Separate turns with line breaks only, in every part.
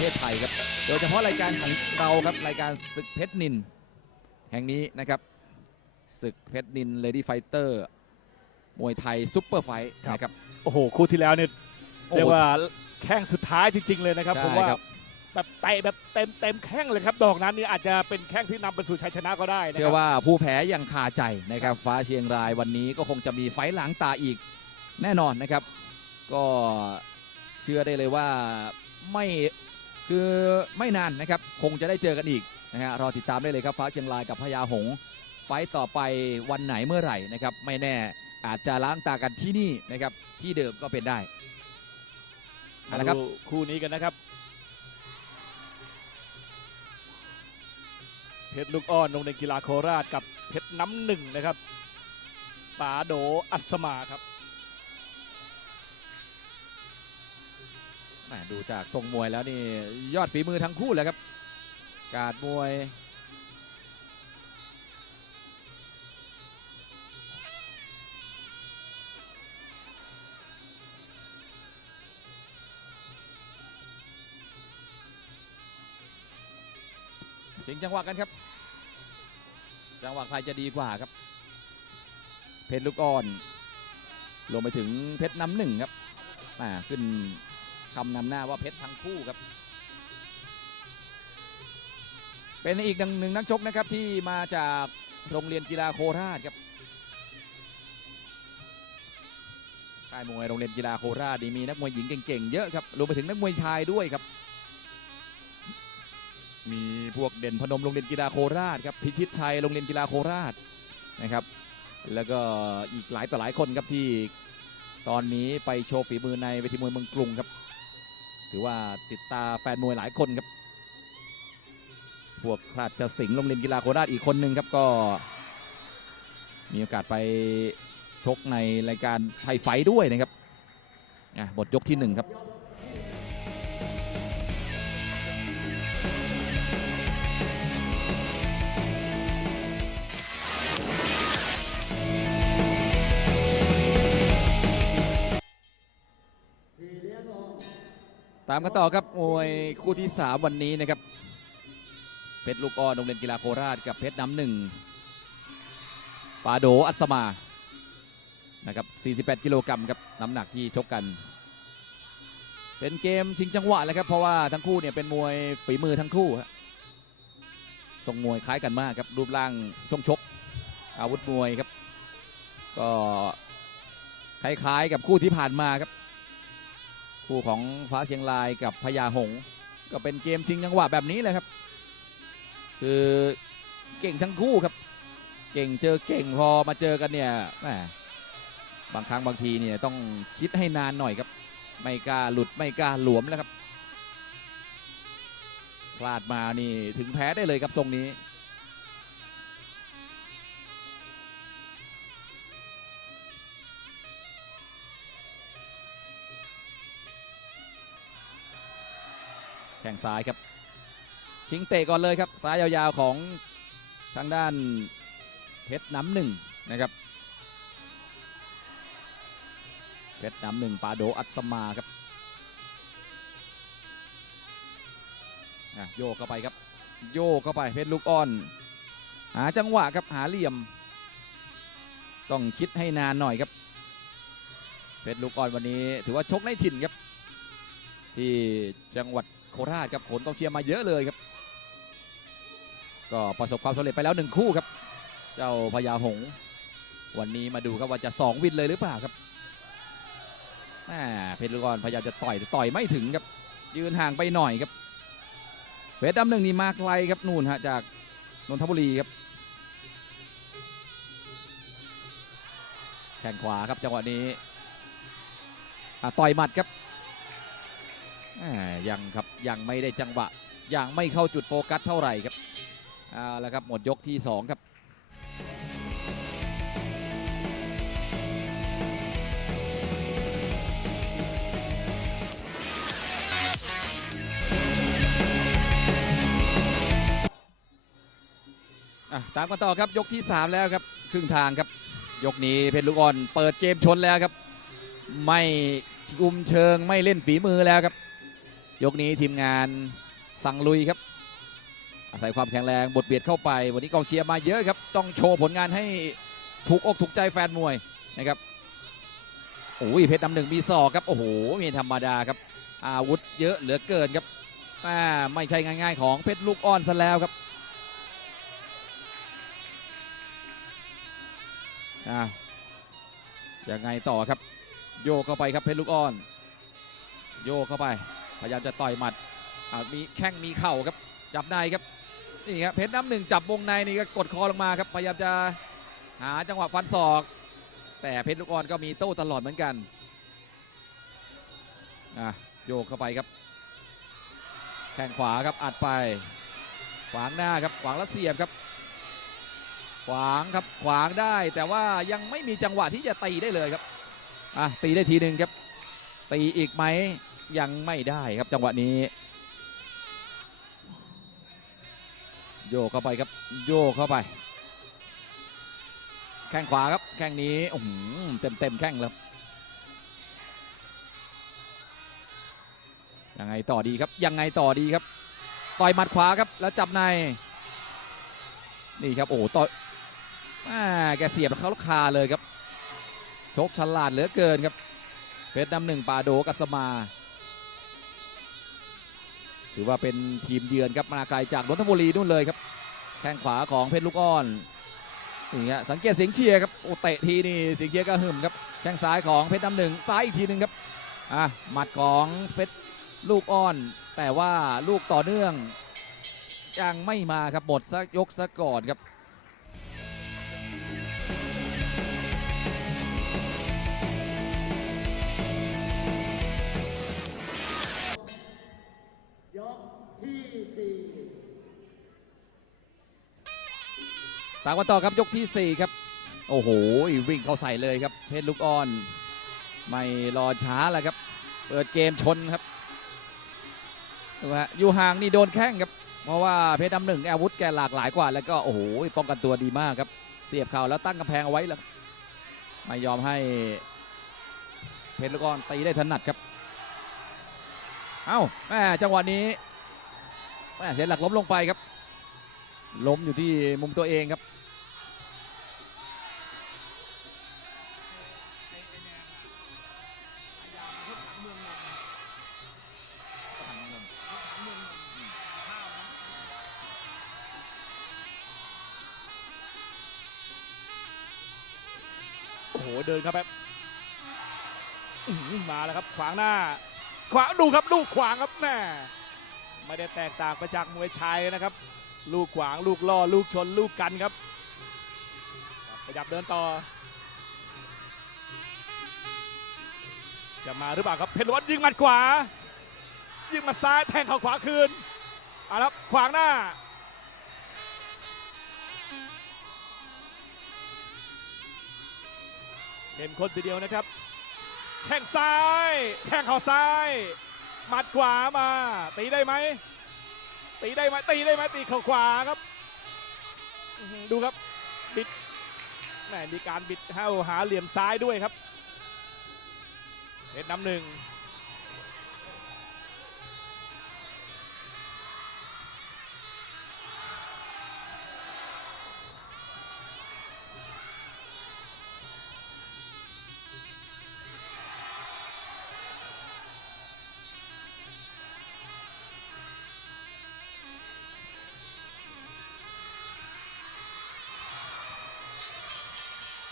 เทศไทยครับ โดยเฉพาะรายการของเราครับรายการศึกเพชรนิน แห่งนี้นะครับศึกเพชรนินเลดี้ไฟเตอร์มวยไทยซุปเปอร์ไฟท์นะครับ
โอ้โห คู่ที่แล้วเนี่ย
โอ้โห
เรียกว่าแข้งสุดท้ายจริง ๆ เลยนะครับ
ใช่
ผมว่า
ครับ
แบบเตะแบบเต็มเต็มแข้งเลยครับ ดอกนั้นนี่อาจจะเป็นแข้งที่นำไปสู่ชัยชนะก็ได้นะ
เชื่
ค
อ
รับ
ว่าผู้แพ้ยังคาใจนะครับ ฟ้าเชียงรายวันนี้ก็คงจะมีไฟต์ล้างตาอีกแน่นอนนะครับ ก็เชื่อได้เลยว่าไม่ คือไม่นานนะครับคงจะได้เจอกันอีกนะฮะรอติดตามได้เลยครับฟ้าเชียงรายกับพญาหงไฟต่อไปวันไหนเมื่อไหร่นะครับไม่แน่อาจจะล้างตากันที่นี่นะครับที่เดิมก็เป็นได้เอา
มา
ละครับ
ดูคู่นี้กันนะครับ เพชรลูกอ้อนโรงเรียนกีฬาโคราชกับเพชรน้ำหนึ่งนะครับป๋าโดอัศมาครับ
แหมดูจากทรงมวยแล้วนี่ยอดฝีมือทั้งคู่เลยครับ การมวยชิงจังหวะกันครับ จังหวะใครจะดีกว่าครับ เพชรลูกอ่อนรวมไปถึงเพชรน้ำหนึ่งครับอ่าขึ้น คำนำหน้าว่าเพชรทั้งคู่ครับ เป็นอีกหนึ่งหนึ่งนักชกนะครับที่มาจากโรงเรียนกีฬาโคราชครับค่ายมวยโรงเรียนกีฬาโคราชนี่มีนักมวยหญิงเก่งๆเยอะครับรวมไปถึงนักมวยชายด้วยครับ มีพวกเด่นพนมโรงเรียนกีฬาโคราชครับพิชิตชัยโรงเรียนกีฬาโคราชนะครับ แล้วก็อีกหลายต่อหลายคนครับที่ตอนนี้ไปโชว์ฝีมือในเวทีมวยเมืองกรุงครับ ถือว่าติดตาแฟนมวยหลายคนครับ พวกคราชสิงห์โรงเรียนกีฬาโคราชอีกคนหนึ่งครับก็ มีโอกาสไปชกในรายการไทยไฟด้วยนะครับบทยกที่หนึ่งครับ ตามกันต่อครับมวยคู่ที่ 3 วันนี้นะครับ เพชรลูกอ้อนโรงเรียนกีฬาโคราชกับเพชรน้ำหนึ่งปาโดอัศมานะครับ48 กิโลกรัมครับน้ำหนักที่ชกกัน เป็นเกมชิงจังหวะแล้วครับเพราะว่าทั้งคู่เนี่ยเป็นมวยฝีมือทั้งคู่ฮะทรงมวยคล้ายกันมากครับรูปร่างช่วงชก อาวุธมวยครับ ก็คล้ายๆกับคู่ที่ผ่านมาครับ คู่ของฟ้าเชียงรายกับพญาหงก็เป็นเกมชิงจังหวะแบบนี้เลยครับ คือเก่งทั้งคู่ครับ เก่งเจอเก่งพอมาเจอกันเนี่ยแหมบางครั้งบางทีเนี่ยต้องคิดให้นานหน่อยครับ ไม่กล้าหลุดไม่กล้าหลวมแล้วครับพลาดมานี่ถึงแพ้ได้เลยครับทรงนี้ แข่งซ้ายครับ ชิงเตะก่อนเลยครับซ้ายยาวๆของทางด้านเพชรน้ำหนึ่งนะครับเพชรน้ำหนึ่งปาโดอัศมาครับโยกเข้าไปครับ โยกเข้าไปเพชรลูกอ้อน หาจังหวะครับหาเหลี่ยม ต้องคิดให้นานหน่อยครับเพชรลูกอ้อนวันนี้ถือว่าชกในถิ่นครับ ที่จังหวัด โคราชครับผลต้องเชียร์มาเยอะเลยครับ ก็ประสบความสำเร็จไปแล้วหนึ่งคู่ครับ เจ้าพญาหง วันนี้มาดูครับว่าจะสองวินเลยหรือเปล่าครับแหมเพชรลูกอ่อนพยายามจะต่อยแต่ต่อยไม่ถึงครับ ยืนห่างไปหน่อยครับเพชรดำหนึ่งนี่มาไกลครับนู่นฮะจากนนทบุรีครับ แข้งขวาครับจังหวะนี้ต่อยหมัดครับ ยังครับยังไม่ได้จังหวะยังไม่เข้าจุดโฟกัสเท่าไหร่ครับเอาละครับหมดยกที่ 2 ครับอะตามกันต่อครับยกที่ 3 แล้วครับ ครึ่งทางครับ ยกนี้เพชรลูกอ่อน เปิดเกมชนแล้วครับ ไม่คุมเชิงไม่เล่นฝีมือแล้วครับ ยกนี้ทีมงานสั่งลุยครับ อาศัยความแข็งแรงบทเบียดเข้าไป วันนี้กองเชียร์มาเยอะครับ ต้องโชว์ผลงานให้ถูกอกถูกใจแฟนมวยนะครับโอ้ยเพชรน้ำหนึ่งมีศอกครับโอ้โหมีธรรมดาครับ อาวุธเยอะเหลือเกินครับอ่ไม่ใช่ง่ายๆของเพชรลูกอ้อนซะแล้วครับอ่ายังไงต่อครับ โยกเข้าไปครับเพชรลูกอ้อน โยกเข้าไป พยายามจะต่อยหมัดมีแข้งมีเข่าครับจับในครับนี่ครับเพชรน้ำหนึ่งจับวงในนี่ก็กดคอลงมาครับพยายามจะหาจังหวะฟันศอก แต่เพชรลูกอ่อนก็มีโต้ตลอดเหมือนกันอะโยกเข้าไปครับแข้งขวาครับอัดไป ขวางหน้าครับขวางแล้วเสียบครับ ขวางครับขวางได้แต่ว่ายังไม่มีจังหวะที่จะตีได้เลยครับอะตีได้ทีหนึ่งครับตีอีกไหม ยังไม่ได้ครับจังหวะนี้ โยกเข้าไปครับโยกเข้าไป แข้งขวาครับแข้งนี้โอ้โหเต็มเต็มแข้งแล้วยังไงต่อดีครับยังไงต่อดีครับ ต่อยหมัดขวาครับแล้วจับในนี่ครับโอ้ต่อยแกเสียบเขาคาเลยครับชกฉลาดเหลือเกินครับเพชรน้ำหนึ่งปาโดกัสมา ถือว่าเป็นทีมเยือนครับมาไกลจากนนทบุรีนู่นเลยครับ แข้งขวาของเพชรลูกอ้อนนี่ฮะสังเกตเสียงเชียร์ครับโอ้เตะทีนี่เสียงเชียร์ก็หึมครับแข้งซ้ายของเพชรน้ำหนึ่งซ้ายอีกทีหนึ่งครับอะหมัดของเพชรลูกอ้อน แต่ว่าลูกต่อเนื่องยังไม่มาครับหมดสักยกซะก่อนครับ ตามกันต่อครับยกทีสี่ 4 ครับ โอ้โหวิ่งเข้าใส่เลยครับ เพชรลูกอ่อน ไม่รอช้าแล้วครับ เปิดเกมชนครับดูฮะอยู่ห่างนี่โดนแข้งครับ เพราะว่าเพชรดำหนึ่งอาวุธแกหลากหลายกว่า แล้วก็โอ้โหป้องกันตัวดีมากครับ เสียบเข่าแล้วตั้งกำแพงเอาไว้แล้วไม่ยอมให้เพชรลูกอ่อนตีได้ถนัดครับ เอ้าแม่จังหวะนี้แม่เสียหลักล้มลงไปครับ ล้มอยู่ที่มุมตัวเองครับ
เดินครับแบบมาแล้วครับขวางหน้า ขวางดูครับ ลูกขวางครับแม่ไม่ได้แตกต่างไปจากมวยชายนะครับ ลูกขวางลูกล่อลูกชนลูกกันครับขยับเดินต่อ จะมาหรือเปล่าครับเพชรวัดยิงหมัดขวายิงหมัดซ้ายแทงเข่าขวาคืนเอาละครับขวางหน้า เข้มข้นทีเดียวนะครับ แข้งซ้าย แข้งเข่าซ้าย หมัดขวามา ตีได้ไหม ตีได้ไหมตีได้ไหมตีเข่าขวาครับ ดูครับ บิดแหมมีการบิดเข้าหาเหลี่ยมซ้ายด้วยครับเพชรน้ำหนึ่ง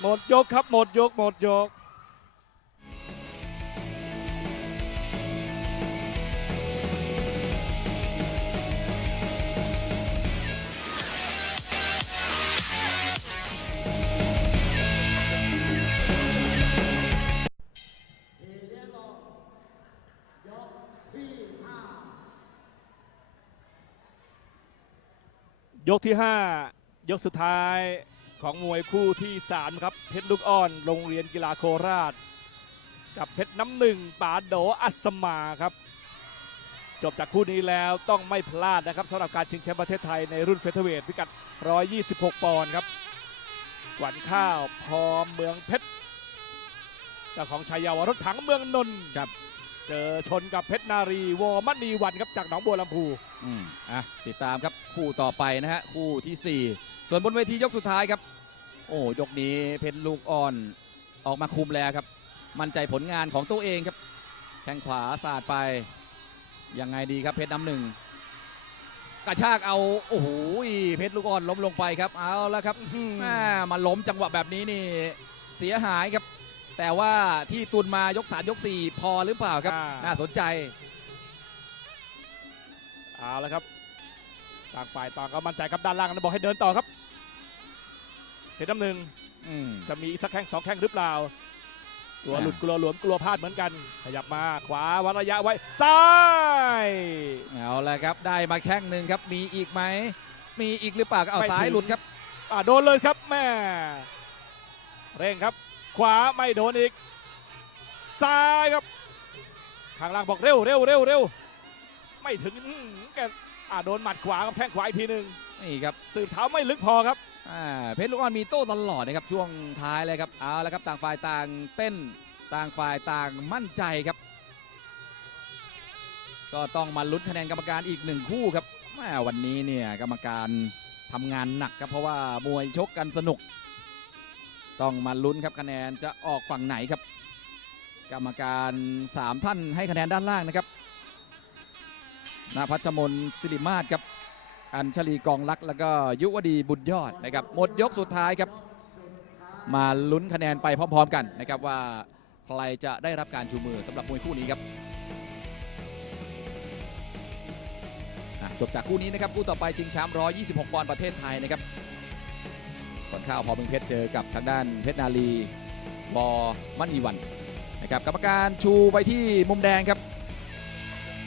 หมดยกครับหมดยกหมดยกยกที่ 5 ยกสุดท้าย ของมวยคู่ที่3ครับเพชรลูกอ้อนโรงเรียนกีฬาโคราช กับเพชรน้ำหนึ่งป๋าโดอัสมาครับ จบจากคู่นี้แล้วต้องไม่พลาดนะครับสำหรับการชิงแชมป์ประเทศไทยในรุ่นเฟเธอร์เวทพิกัด 126 ปอนด์ครับกวันข้าวพอเมืองเพชรเจ้าของชายาวรถถังเมืองนนท์
ครับ
จเจอชนกับเพชรนารีวอมณีวันครับจากหนองบัวลำพู
อืมอะติดตามครับคู่ต่อไปนะฮะคู่ทีสี่4 ส่วนบนเวทียกสุดท้ายครับ โอ้ยกนี้เพชรลูกอ่อนออกมาคุมแล้วครับ มั่นใจผลงานของตัวเองครับ แข้งขวาสาดไป ยังไงดีครับเพชรน้ำหนึ่งกระชากเอาโอ้โหเพชรลูกอ่อนล้มลงไปครับเอาแล้วครับแม่มาล้มจังหวะแบบนี้นี่เสียหายครับ แต่ว่าที่ตุนมายกสามยกสี่พอหรือเปล่าครับ
อ่า
น่าสนใจ
เอาละครับต่างฝ่ายต่างก็มั่นใจครับด้านล่างนะบอกให้เดินต่อครับ เพชรน้ำหนึ่ง
อืม
จะมีอีกสักแข้งสองแข้งหรือเปล่ากลัวหลุด
อ่า
กลัวหลวมกลัวพลาดเหมือนกัน ขยับมาขวาวัดระยะไว้ซ้าย
เอาละครับได้มาแข้งหนึ่งครับมีอีกไหมมีอีกหรือเปล่าก็เอาซ้ายหลุดครับ
อ่าโดนเลยครับแม่เร่งครับ ขวาไม่โดนอีกซ้ายครับข้างล่างบอกเร็วเร็วเร็วเร็วไม่ถึงอื้อหือแกอ่าโดนหมัดขวากับแข้งขวาอีกทีหนึ่ง
นี่ครับ
สืบเท้าไม่ลึกพอครับ
อ่า เพชรลูกอ่อนมีโต้ตลอดนะครับช่วงท้ายเลยครับเอาละครับต่างฝ่ายต่างเต้นต่างฝ่ายต่างมั่นใจครับ ก็ต้องมาลุ้นคะแนนกรรมการอีกหนึ่งคู่ครับแม่วันนี้เนี่ยกรรมการทำงานหนักครับเพราะว่ามวยชกกันสนุก ต้องมาลุ้นครับคะแนนจะออกฝั่งไหนครับ กรรมการ 3 ท่านให้คะแนนด้านล่างนะครับนาพัชมนศิริมาศครับ อัญชลีกองลักษ์แล้วก็ยุวดีบุญยอดนะครับหมดยกสุดท้ายครับ มาลุ้นคะแนนไปพร้อมๆกันนะครับว่าใครจะได้รับการชูมือสำหรับมวยคู่นี้ครับอะจบจากคู่นี้นะครับคู่ต่อไปชิงแชมป์126ปอนด์ประเทศไทยนะครับก่อนข้าวพอเมืองเพชรเจอกับทางด้านเพชรนาลีบอมันอีวันนะครับกรรมการชูไปที่มุมแดงครับ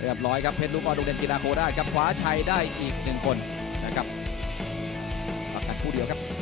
เรียบร้อยครับเพชรลูกบอลโรงเรียนกีฬาโคราชครับคว้าชัยได้อีกหนึ่งคนนะครับประกันคู่เดียวครับ